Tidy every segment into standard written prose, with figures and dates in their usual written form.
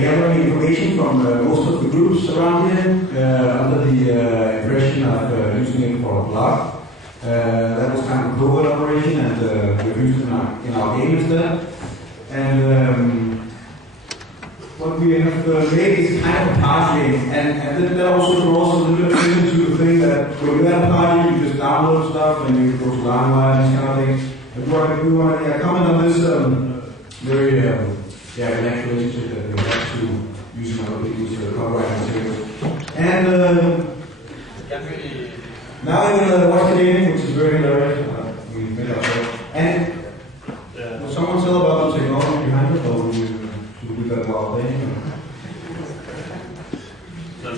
gathering information from most of the groups around here under the impression of using it for a blog. That was kind of a covert operation, and we've used it in our game instead. And what we have made is kind of a party game, and that also draws a little bit into the thing that when you have a party, you just download stuff and you go to LimeWire and these kind of things. And we want to comment on this very relaxed relationship that we have to using other people's copyright materials. And now we're going to watch the game, which is very hilarious. We made ourselves. And will someone tell about the technology behind it, or will you do that while playing? So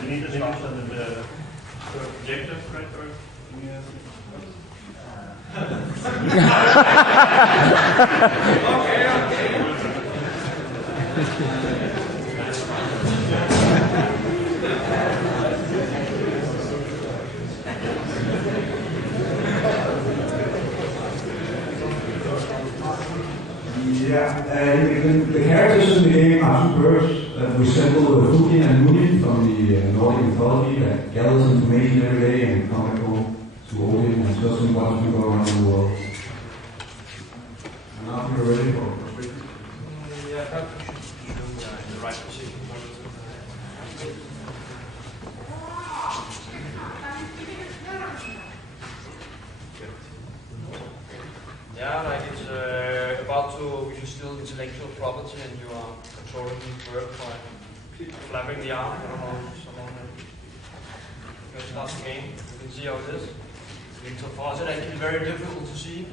we need to start on the projector, right? The characters in the game are two birds that resemble Fukin and Munin from the Nordic mythology that gathers information every day and comes home to Odin and tells him what to go around the world. And now we're ready for it. Yeah, I should show in the right position. Yeah, like it's about to, you steal intellectual property and you are controlling the bird by flapping the arm. I don't know, someone first starts the game. You can see how it is. So far, it's actually very difficult to see.